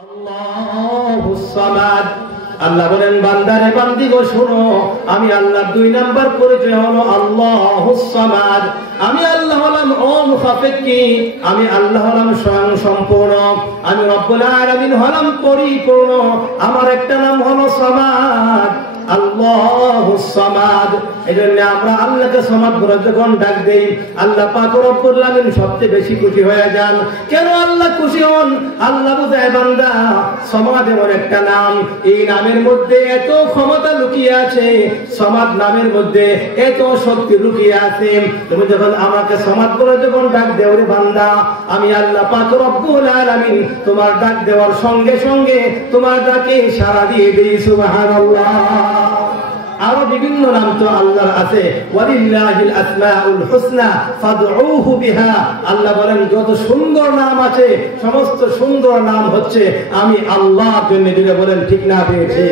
আল্লাহুস সামাদ। আল্লাহ বলেন বান্দারে বান্দি গো শুনো, আমি আল্লাহর 2 নাম্বার পরিচয় হলো আল্লাহুস সামাদ। আমি আল্লাহ হলাম অমুখাপেক্ষী, আমি আল্লাহ হলাম স্বয়ং সম্পূর্ণ, আমি রব্বুল আলামিন হলাম পরিপূর্ণ। আমার একটা নাম হলো সামাদ, আল্লাহুস সামাদ। এজন্য আমরা আল্লাহকে সামাদ বলে যখন ডাক দেই, আল্লাহ পাক রব্বুল আলামিন সবচেয়ে বেশি খুশি হয়ে যান। কেন আল্লাহ খুশি হন? আল্লাহ বুঝায় বান্দা সামাদ এমন একটা নাম, এই নামের মধ্যে এত ক্ষমতা লুকিয়ে আছে, সামাদ নামের মধ্যে এত শক্তি লুকিয়ে আছে। তুমি যখন আমাকে সামাদ বলে যখন ডাক দেও রে বান্দা, আমি আল্লাহ পাক রব্বুল আলামিন তোমার ডাক দেওয়ার সঙ্গে সঙ্গে তোমার ডাকে সাড়া দিয়ে দেই। সুবহানাল্লাহ। আরো বিভিন্ন নাম তো আল্লাহর আছে, ওয়ালিল্লাহিল আসমাউল হুসনা ফাদউহু বিহা। আল্লাহ বলেন যত সুন্দর নাম আছে সমস্ত সুন্দর নাম হচ্ছে আমি আল্লাহর জন্য দিলে। বলেন ঠিক না পেয়েছি?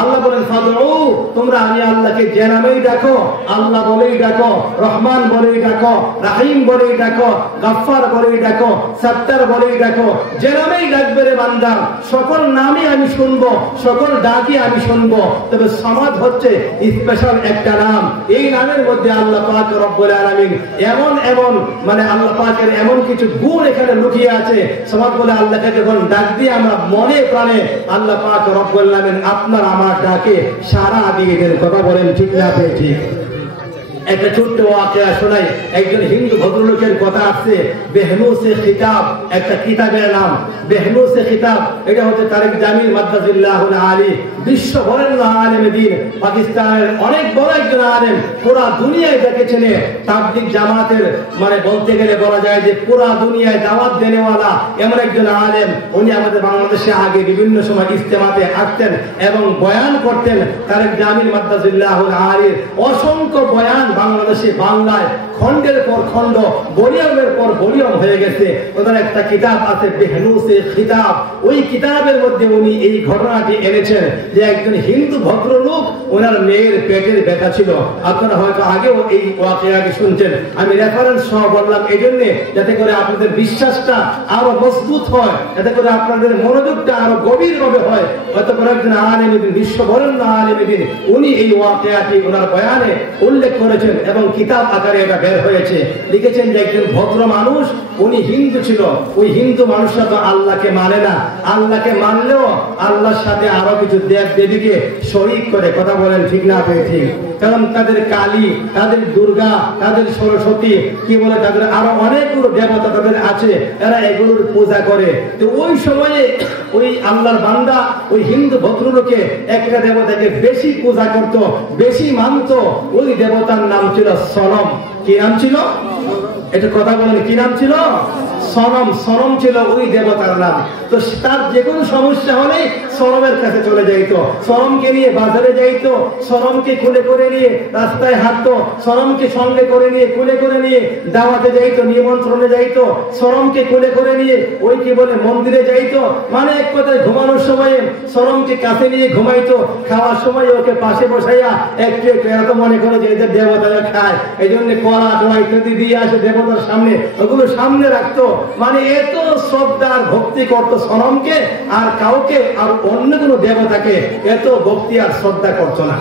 আল্লাহ বলেন ফাদউ, তোমরা আমি আল্লাহকে যে নামেই ডাকো, আল্লাহ বলেই ডাকো, রহমান বলেই ডাকো, রাহিম বলেই ডাকো, গফফার বলেই ডাকো, সত্তার বলেই ডাকো, যে নামেই ডাকবে রে বান্দা সকল নামই আমি শুনবো, সকল ডাকই আমি শুনবো। তবে সামাদ হচ্ছে স্পেশাল একটা নাম। এই নামের মধ্যে আল্লাহ পাক রব্বুল আলামিন এমন এমন মানে আল্লাহ পাকের এমন কিছু গুণ এখানে লুকিয়ে আছে। সামাদ বলে আল্লাহকে যখন ডাক দিয়ে আমরা মনে প্রাণে আল্লাহ পাক রব্বুল আলামিন আপনার আমার ডাকে সাড়া দিয়ে দেন। কথা বলেন ঠিক না ঠিক? একটা ছোট্ট ওয়াকিয়া শোনাই। একজন হিন্দু ভদ্রলোকের কথা আছে, বেহনুসে খিতাব, একটা কিতাবের নাম বেহনুসে খিতাব। এটা হচ্ছে তারেক জামিল মাদ্দাজিল্লাহুল আলী, বিশ্ব বরেণ্য আলেম দ্বীন, পাকিস্তানের অনেক বড় একজন আলেম, পুরা দুনিয়ায় যাকে চেনে। তাবলীগ জামাতের মানে বলতে গেলে বলা যায় যে পুরা দুনিয়ায় দাওয়াত দেনেওয়ালা এমন একজন আলেম। উনি আমাদের বাংলাদেশে আগে বিভিন্ন সময় ইজতেমাতে আসতেন এবং বয়ান করতেন। তারেক জামিল মাদ্দাজিল্লাহুল আলীর অসংখ্য বয়ান বাংলাদেশে বাংলায় খন্ডের পর খন্ড, ভলিউমের পর ভলিউম হয়ে গেছে। ওনার একটা কিতাব আছে বেহনুসে খিতাব। ওই কিতাবের মধ্যে উনি এই ঘটনাটি এনেছেন যে একজন হিন্দু ভদ্রলোক, ওনার মেয়ের পেটের ব্যথা ছিল। আপনারা হয়তো আগেও এই ওয়াকিয়াটি শুনছেন। আমি রেফারেন্স সহ বললাম এই জন্য যাতে করে আপনাদের বিশ্বাসটা আরো মজবুত হয়, যাতে করে আপনাদের মনোযোগটা আরো গভীরভাবে হয়। হয়তো করে একজন আলেম দ্বীন, বিশ্ব বরেণ্য আলেম দ্বীন, উনি এই ওয়াকিয়াটি ওনার বয়ানে উল্লেখ করেছেন এবং কিতাব আকারে এটা বের হয়েছে। লিখেছেন যে একজন ভদ্র মানুষ, উনি হিন্দু ছিল। ওই হিন্দু মানুষরা তো আল্লাহকে মানে না, আল্লাহকে মানলেও আল্লাহর সাথে আরো কিছু দেব দেবীকে শরীক করে। কথা বলেন ঠিক না ঠিক? কারণ তাদের কালী, তাদের দুর্গা, তাদের সরস্বতী, কি বলে তাদের আরো অনেকগুলো দেবতা তাদের আছে, এরা এগুলোর পূজা করে। তো ওই সময়ে ওই আল্লাহর বান্দা ওই হিন্দু ভদ্রলোকে একটা দেবতাকে বেশি পূজা করত, বেশি মানত। ওই দেবতার নাম ছিল সনম। কি নাম ছিল? এটা কথা বলেন, কি নাম ছিল? সনম। সনম ছিল ওই দেবতার নাম। তো তার যে কোনো সমস্যা হলে সনমের কাছে চলে যাইতো, সনমকে নিয়ে বাজারে যাইতো, সনমকে কোলে করে নিয়ে রাস্তায় হাঁটতো, সনমকে সঙ্গে করে নিয়ে কোলে করে নিয়ে দাওয়াতে যাইতো, নিমন্ত্রণে যাইতো, সনমকে কোলে করে নিয়ে ওই কি বলে মন্দিরে যাইতো। মানে এক কথায় ঘুমানোর সময়ে সনমকে কাছে নিয়ে ঘুমাইতো, খাওয়ার সময় ওকে পাশে বসাইয়া একটু একটু এত মনে করে যে এদের দেবতারা খায়, এই জন্য কলা টোয়া ইত্যাদি দিয়ে আসে দেবতার সামনে, ওগুলো সামনে রাখতো। মানে এত শ্রদ্ধা আর ভক্তি করতো সনমকে, আর কাউকে আর অন্য কোনো দেবতাকে এত ভক্তি আর শ্রদ্ধা করতো না।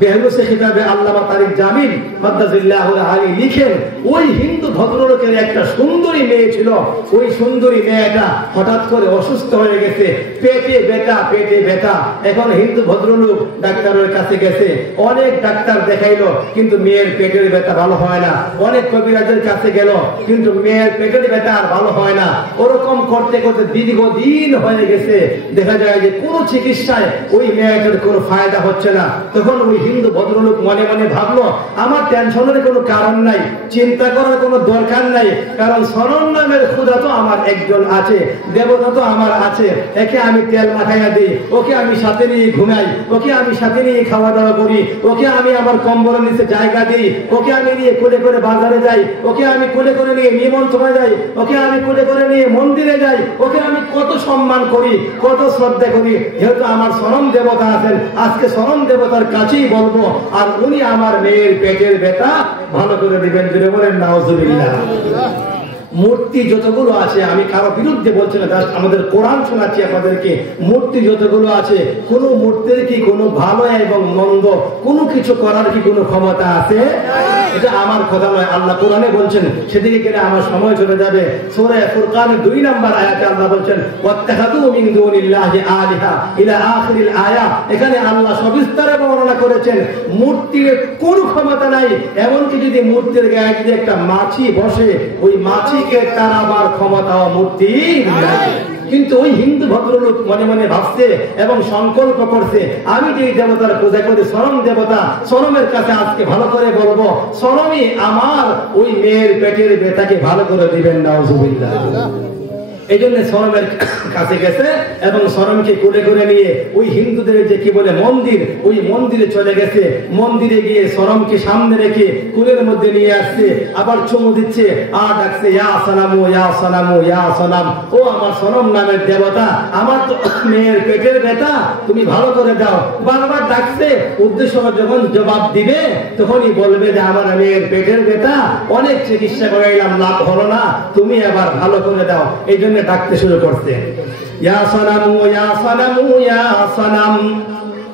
বেহনুসে খিতাবে আল্লামা তারেক জামিল মাদ্দাজিল্লাহুল আলী লিখেন, ওই হিন্দু ভদ্রলোকের একটা সুন্দরী মেয়ে ছিল। ওই সুন্দরী মেয়েটা হঠাৎ করে অসুস্থ হয়ে গেছে, পেটে ব্যথা, পেটে ব্যথা। এখন হিন্দু ভদ্রলোক ডাক্তারের কাছে গেছে, অনেক ডাক্তার দেখাইলো, কিন্তু মেয়ের পেটের ব্যথা ভালো হয় না। অনেক কবিরাজের কাছে গেল, কিন্তু মেয়ের পেটের ব্যথা আর ভালো হয় না। ওরকম করতে করতে দীর্ঘদিন হয়ে গেছে। দেখা যায় যে কোনো চিকিৎসায় ওই মেয়েটার কোনো ফায়দা হচ্ছে না। তখন ওই হিন্দু ভদ্রলোক মনে মনে ভাবলো, আমার টেনশনের কোনো কারণ নাই, চিন্তা করার কোনো দরকার নাই, কারণ সনম নামের খোদা তো আমার একজন আছে, দেবতা তো আমার আছে। একে আমি তেল মাখাইয়া দিই, ওকে আমি সাথে নিয়ে ঘুমাই, ওকে আমি সাথে নিয়ে খাওয়া দাওয়া করি, ওকে আমি আমার কম্বলের নিচে জায়গা দিই, ওকে আমি নিয়ে কোলে করে বাজারে যাই, ওকে আমি কোলে করে নিয়ে নিমন্ত্রণে যাই, ওকে আমি কোলে করে নিয়ে মন্দিরে যাই, ওকে আমি কত সম্মান করি, কত শ্রদ্ধা করি। যেহেতু আমার সনম দেবতা আছেন, আজকে সনম দেবতার কাছেই বলবো, আর উনি আমার মেয়ের পেটের ব্যথা ভালো করে দিবেন। বলেন নাউজুবিল্লাহ। মূর্তি যতগুলো আছে, আমি কারো বিরুদ্ধে বলছি না, জাস্ট আমাদের কোরআন শোনাচ্ছি আপনাদেরকে। মূর্তি যতগুলো আছে, কোন মূর্তির কি কোনো ভালো এবং মন্দ কোনো কিছু করার কি কোনো ক্ষমতা আছে? এটা আমার কথা নয়, আল্লাহ কোরআনে বলছেন। সেদিকে গেলে আমার সময় চলে যাবে। সূরা ফুরকানের 2 নম্বর আয়াতে আল্লাহ বলছেন ওয়াত্তাখাযু মিন দুনিল্লাহি আলিহা ইলা আখিরিল আয়া। এখানে আল্লাহ সবিস্তারে বর্ণনা করেছেন মূর্তির কোনো ক্ষমতা নাই। এমনকি যদি মূর্তির গায়ে যদি একটা মাছি বসে, ওই মাছিকে তাড়াবার ক্ষমতাও মূর্তি নাই। কিন্তু ওই হিন্দু ভদ্রলোক মনে মনে ভাবছে এবং সংকল্প করছে, আমি যে দেবতার পূজা করি, সনম দেবতা, সনমের কাছে আজকে ভালো করে বলবো, সনমই আমার ওই মেয়ের পেটের ব্যথাকে ভালো করে দিবেন। নাউজুবিল্লাহ। এই জন্য সনমের কাছে গেছে এবং সনমকে কোলে করে নিয়ে ওই হিন্দুদের যে কি বলে মন্দির, ওই মন্দিরে চলে গেছে। মন্দিরে গিয়ে সনমকে সামনে রেখে কুলের মধ্যে নিয়ে আসছে, আবার চুমু দিচ্ছে আর ডাকছে ইয়া সালামু ইয়া সালামু ইয়া সালাম। ও আমার সনম নামের দেবতা, আমার তো মেয়ের পেটের ব্যথা তুমি ভালো করে দাও। বারবার ডাকছে, উদ্দেশ্য যখন জবাব দিবে তখনই বলবে যে আমার মেয়ের পেটের ব্যথা অনেক চিকিৎসা করাইলাম, লাভ হলো না, তুমি আবার ভালো করে দাও। এই জন্য ডাকতে শুরু করছে ইয়া সালামু ইয়া সালামু ইয়া সালাম।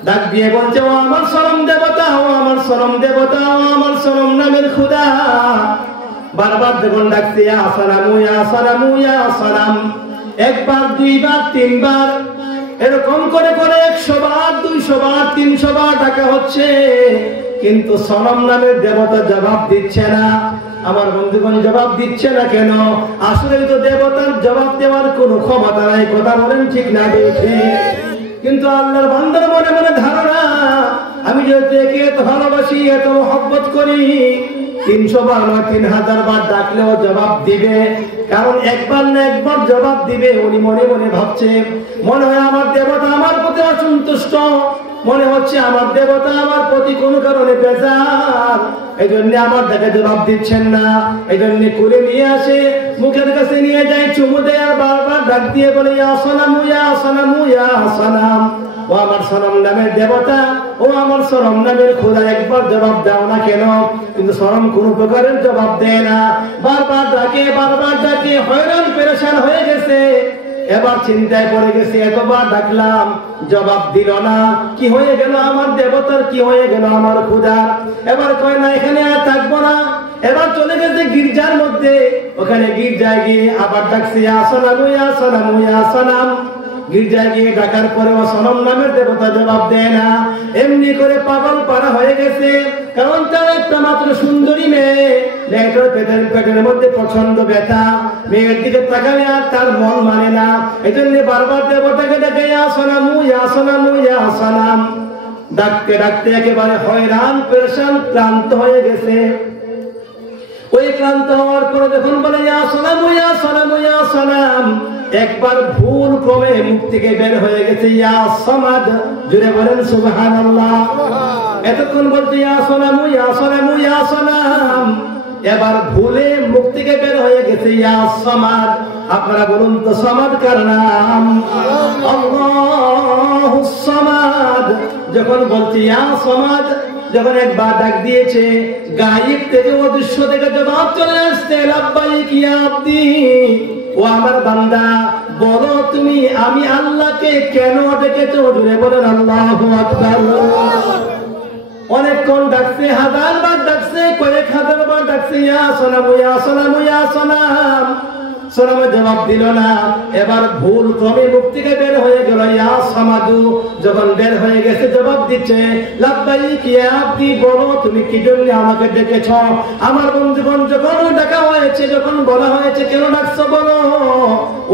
ডাক দিয়ে বলছে ও আমার সনম দেবতা, ও আমার সনম দেবতা, ও আমার সনম নামের খোদা। বারবার যখন ডাকছে ইয়া সালামু ইয়া সালামু ইয়া সালাম, একবার, দুইবার, তিনবার, এরকম করে করে 100 বার, 200 বার, 300 বার ডাকা হচ্ছে, কিন্তু সনম নামের দেবতা জবাব দিচ্ছে না। আমার বন্ধুগণ জবাব দিচ্ছে না কেন? আসলে তো দেবতার জবাব দেওয়ার কোনো ক্ষমতা নাই। কথা বলেন ঠিক না দেখে? কিন্তু আল্লাহর বান্দার মনে মনে ধারণা, আমি যেহেতু একে এত ভালোবাসি, এত মহব্বত করি, 300 বার না 3000 বার ডাকলেও জবাব দিবে। কারণ একবার না একবার জবাব দিবে। উনি মনে মনে ভাবছে, মনে হয় আমার দেবতা আমার প্রতি অসন্তুষ্ট, মনে হচ্ছে আমার দেবতা আমার প্রতি কোনো কারণে বেজার, এই জন্য আমার ডাকে জবাব দিচ্ছেন না। এই জন্য কুলে নিয়ে আসে, মুখের কাছে নিয়ে যায়, চুমু দেয়, আর বারবার ডাক দিয়ে বলে ইয়া সালামু ইয়া সালামু ইয়া সালাম। ও আমার সনম নামের দেবতা, ও আমার সনম নামের খোদা, একবার জবাব দাও না কেন? কিন্তু সনম কোন প্রকারের জবাব দেয় না। বারবার ডাকে, হয়রান পেরেশান হয়ে গেছে। এবার চিন্তায় পড়ে গেছে, এতবার ডাকলাম জবাব দিল না, কি হয়ে গেল আমার দেবতার, কি হয়ে গেল আমার খোদা? এবার কয় না, এখানে আর থাকবো না। এবার চলে গেছে গির্জার মধ্যে। ওখানে গির্জায় গিয়ে আবার ডাকছে ইয়া সালামু ইয়া সালামু ইয়া সালাম। গির্জায় গিয়ে ডাকার পরে ও সনম নামের দেবতা জবাব দেয় না। এমনি করে পাগল পারা হয়ে গেছে, কারণ তার একটা মাত্র সুন্দরী মেয়ে, মেয়েটার পেটের মধ্যে প্রচন্ড ব্যথা। মেয়ের দিকে তাকালে আর তার মন মানে না। এই জন্য বারবার দেবতাকে ডাকে ইয়া সালামু ইয়া সালামু ইয়া সালাম। ডাকতে ডাকতে একেবারে হয়রান পেরেশান ক্লান্ত হয়ে গেছে। ওই ক্লান্ত হওয়ার পরে যখন বলে ইয়া সালামু ইয়া সালামু ইয়া সালাম, একবার ভুল ক্রমে মুখ থেকে বের হয়ে গেছে ইয়া সামাদ। জুড়ে বলেন সুবহানাল্লাহ। এতক্ষণ বলতে ইয়া সালামু ইয়া সালামু ইয়া সালাম, এবার ভুলে মুখ থেকে বের হয়ে গেছে ইয়া সামাদ। আপনারা বলুন তো সামাদ কার নাম? আল্লাহুস সামাদ। যখন বলছে ইয়া সামাদ, যখন একবার ডাক দিয়েছে, গায়েব থেকে অদৃশ্য থেকে জবাব চলে আসছে লাব্বাইক ইয়া আব্দি। ও আমার বান্দা, বলো তুমি আমি আল্লাহকে কেন ডেকেছো? জুড়ে বলেন আল্লাহু আকবার। অনেকক্ষণ ডাকছে, 1000 বার ডাকছে, কয়েক হাজার বার ডাকছে ইয়া সালামু ইয়া সালামু ইয়া সালাম। সালামে জবাব দিল না। এবার ভুল ক্রমে মুখ থেকে বের হয়ে গেল ইয়া সামাদু। যখন বের হয়ে গেছে জবাব দিচ্ছে লাব্বাইক ইয়া আব্দি, বলো তুমি কি জন্য আমাকে ডেকেছ? আমার বন্ধুগণ, যখন ডাকা হয়েছে, যখন বলা হয়েছে কেন ডাকছো বলো,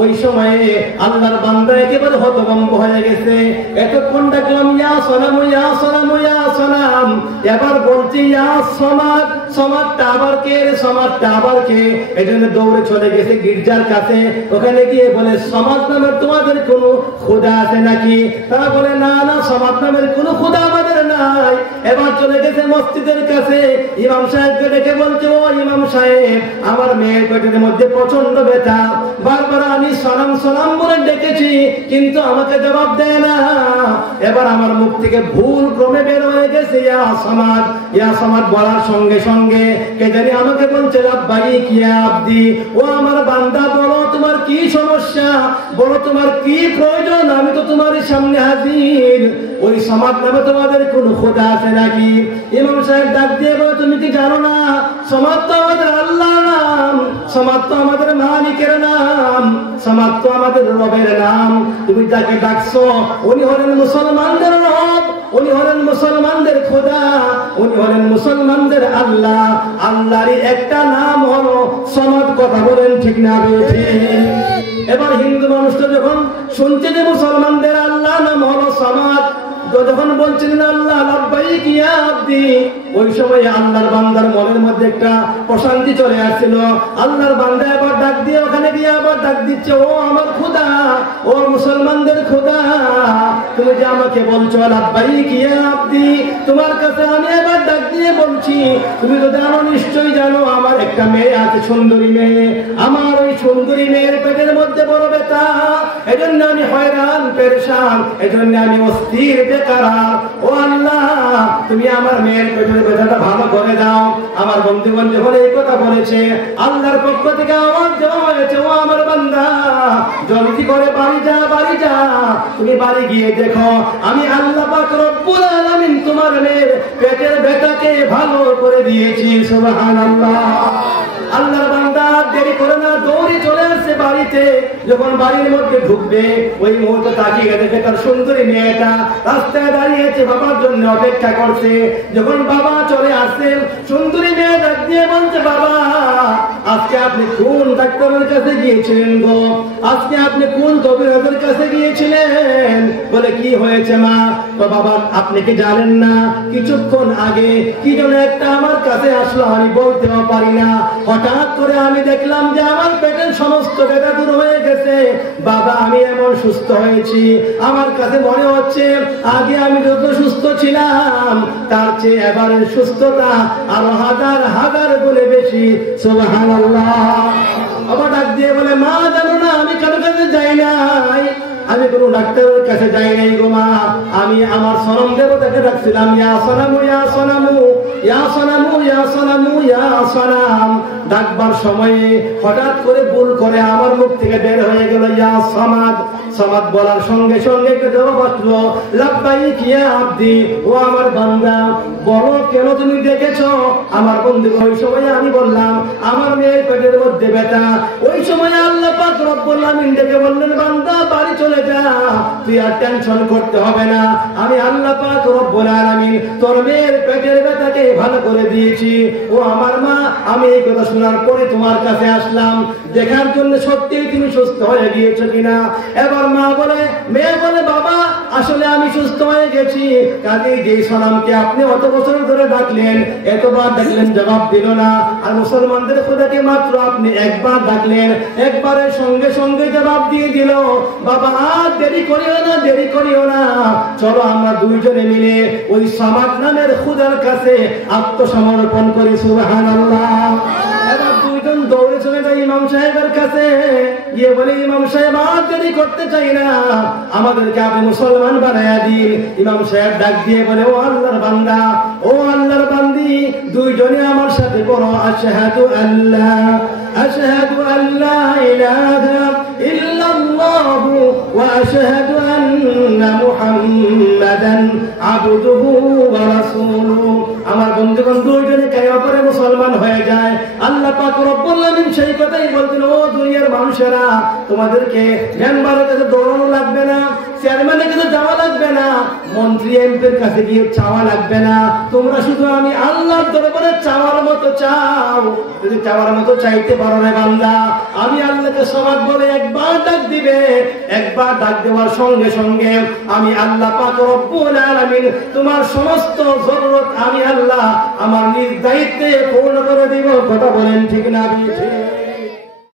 ওই সময়ে আল্লাহর বান্দা একেবারে হতভম্ব হয়ে গেছে। এতক্ষণ ডাকলাম ইয়া সালামু ইয়া সালামু ইয়া সালাম, এবার বলছি ইয়া সামাদ। সামাদটা আবার কে রে? সামাদটা আবার কে? এজন্য দৌড়ে চলে গেছে গির্জার কাছে। ওখানে গিয়ে বলে সামাদ নামের তোমাদের কোনো খোদা আছে নাকি? তারা বলে না না, সামাদ নামের কোনো খোদা আমাদের নাই। এবার চলে গেছে মসজিদের কাছে, ইমাম সাহেবকে ডেকে বলছে ও ইমাম সাহেব, আমার মেয়ের পেটের মধ্যে প্রচন্ড ব্যথা, বারবার আমি সালাম সালাম বলে ডেকেছি, কিন্তু আমাকে জবাব দেয় না। এবার আমার মুখ থেকে ভুল ক্রমে বের হয়ে গেছে ইয়া সামাদ। ইয়া সামাদ বলার সঙ্গে সঙ্গে সঙ্গে কে জানি আমাকে বলছে লাব্বাইক ইয়া আব্দি, ও আমার বান্দা বলো তোমার কি সমস্যা, বলো তোমার কি প্রয়োজন, আমি তো তোমার সামনে হাজির। ওই সমাজ নামে তোমাদের কোন খোদা আছে নাকি? ইমাম সাহেব ডাক দিয়ে বলে তুমি কি জানো না সমাজ তো আমাদের আল্লাহর নাম, সমাজ তো আমাদের মালিকের নাম, সমাজ তো আমাদের রবের নাম। তুমি যাকে ডাকছো উনি হলেন মুসলমানদের রব, উনি হলেন মুসলমানদের খোদা, উনি হলেন মুসলমানদের আল্লাহ। আল্লাহরই একটা নাম হলো সমাজ। কথা বলেন ঠিক না বেঠি? এবার হিন্দু মানুষটা যখন শুনছে যে মুসলমানদের আল্লাহ নাম হলো সমাজ, যখন বলছিলেন আল্লাহ লাব্বাইক ইয়া আব্দি, ওই সময় আল্লাহর বান্দার মনের মধ্যে একটা প্রশান্তি চলে আসছিল। আল্লাহর বান্দা এবার ডাক দিয়ে ওখানে গিয়ে আবার ডাক দিচ্ছে, ও আমার খোদা, ও মুসলমানদের খোদা, তুমি যে আমাকে বলছো লাব্বাইক ইয়া আব্দি, তোমার কাছে আমি এবার ডাক দিয়ে বলছি, তুমি তো জানো, নিশ্চয়ই জানো, আমার একটা মেয়ে আছে, সুন্দরী মেয়ে। আমার ওই সুন্দরী মেয়ের পেটের মধ্যে বড় ব্যথা, এজন্য আমি হয়রান পেরেশান, এজন্য আমি অস্থির বেকারার। ও আল্লাহ, তুমি আমার মেয়ের পেটের ব্যথাটা ভালো করে দাও। আমার বন্ধুগণ যখন এই কথা বলেছে, আল্লাহর পক্ষ থেকে আওয়াজ দেওয়া হয়েছে, ও আমার বান্দা জলদি করে বাড়ি যা, বাড়ি যা, তুমি বাড়ি গিয়ে দেখো আমি আল্লাহ পাক রব্বুল আলামিন তোমার মেয়ের পেটের ব্যথাকে ভালো করে দিয়েছি। সুবহানাল্লাহ। আল্লাহর বান্দা দেরি করে না, দৌড়ে চলে আসছে বাড়িতে। যখন বাড়ির মধ্যে ঢুকবে ওই মুহূর্তে তাকিয়ে দেখে তার সুন্দরী মেয়েটা রাস্তায় দাঁড়িয়েছে, বাবার জন্য অপেক্ষা করছে। যখন বাবা চলে আসছেন, সুন্দরী মেয়ে ডাক দিয়ে বলছে, বাবা আজকে আপনি কোন ডাক্তারের কাছে গিয়েছিলেন গো? আজকে আপনি কোন কবিরাজের কাছে গিয়েছিলেন? বলে কি হয়েছে মা? তো বাবা আপনি কি জানেন না কিছুক্ষণ আগে কি যেন একটা আমার কাছে আসলো, আমি বলতেও পারি না। হঠাৎ করে আমি দেখলাম যে আমার পেটের সমস্ত ব্যথা দূর হয়ে গেছে। বাবা আমি এমন সুস্থ হয়েছি, আমার কাছে মনে হচ্ছে আগে আমি যত সুস্থ ছিলাম তার চেয়ে এবারের সুস্থতা আরো হাজার হাজার গুণে বেশি। সুবহানাল্লাহ। আবার ডাক দিয়ে বলে, মা জানো না আমি কারো কাছে যাই নাই, আমি কোন ডাক্তারের কাছে যাই নাই গো মা, আমি আমার সনম দেবতাকে ডাকছিলাম, ইয়া সনামু ইয়া সনামু ইয়া সনামু ইয়া সনামু ইয়া সনাম। ডাকবার সময়ে হঠাৎ করে ভুল করে আমার মুখ থেকে বের হয়ে গেল ইয়া সমাদ। সমাদ বলার সঙ্গে সঙ্গে জবাব আসলো লাব্বাইক ইয়া আব্দি, ও আমার বান্দা বলো কেন তুমি ডেকেছো? আমার বন্ধু ওই সময় আমি বললাম আমার মেয়ের পেটের মধ্যে ব্যথা। ওই সময় আল্লাহ পাক রব্বুল আলামিন ডেকে বললেন, বান্দা বাড়ি চলে যা, তুই আর টেনশন করতে হবে না, আমি আল্লাহ পাক রব্বুল আলামিন তোর মেয়ের পেটের ব্যথাকে ভালো করে দিয়েছি। ও আমার মা, আমি এই কথা শোনার পরে তোমার কাছে আসলাম দেখার জন্য সত্যিই তুমি সুস্থ হয়ে গিয়েছো কিনা। এবার মা বলে, মেয়ে বলে, বাবা আসলে আমি সুস্থ হয়ে গেছি। কাজে যে সনামকে আপনি অত বছর ধরে ডাকলেন, এতবার ডাকলেন জবাব দিল না, আর মুসলমানদের খোদাকে মাত্র আপনি একবার ডাকলেন, একবারের সঙ্গে সঙ্গে জবাব দিয়ে দিল। বাবা আর দেরি করিও না, দেরি করিও না, চলো আমরা দুইজনে মিলে ওই সমাজ নামের খোদার কাছে আত্মসমর্পণ করি। সুবহানাল্লাহ। এবার দুইজন দৌড়ে চলে যায় ইমাম সাহেবের কাছে, গিয়ে বলে, ইমাম সাহেব আর দেরি করতে চাই না, আমাদেরকে আপনি মুসলমান বানায়া দিন। ইমাম সাহেব ডাক দিয়ে বলে, ও আল্লাহর বান্দা, ও আল্লাহর বান্দি, দুইজনে আমার সাথে বলো আশহাদু আল্লাহ আশহাদু আল্লা ইলাহা ইল্লাল্লাহ ওয়া আশহাদু আন্না মুহাম্মাদান আবদুহু ওয়া রাসূলুহু। আমার বন্ধুগণ দুইজনে কায়বা করে মুসলমান হয়ে যায়। আল্লাহ পাক রব্বুল আলামিন সেই কথাই বলতেন, ও দুনিয়ার মানুষেরা, তোমাদেরকে মেম্বারের কাছে দৌড়ানো লাগবে না, চেয়ারম্যানের কাছে যাওয়া লাগবে না, মন্ত্রী এমপির কাছে গিয়ে চাওয়া লাগবে না, তোমরা শুধু আমি আল্লাহর দরবারে চাওয়ার মতো চাও। যদি চাওয়ার মতো চাইতে পারো না বান্দা, আমি আল্লাহকে সমাজ বলে একবার ডাক দিবে, একবার ডাক দেওয়ার সঙ্গে সঙ্গে আমি আল্লাহ পাক রব্বুল আলামিন তোমার সমস্ত জরুরত আমি আল্লাহ আমার নিজ দায়িত্বে পূর্ণ করে দিব। কথা বলেন ঠিক না?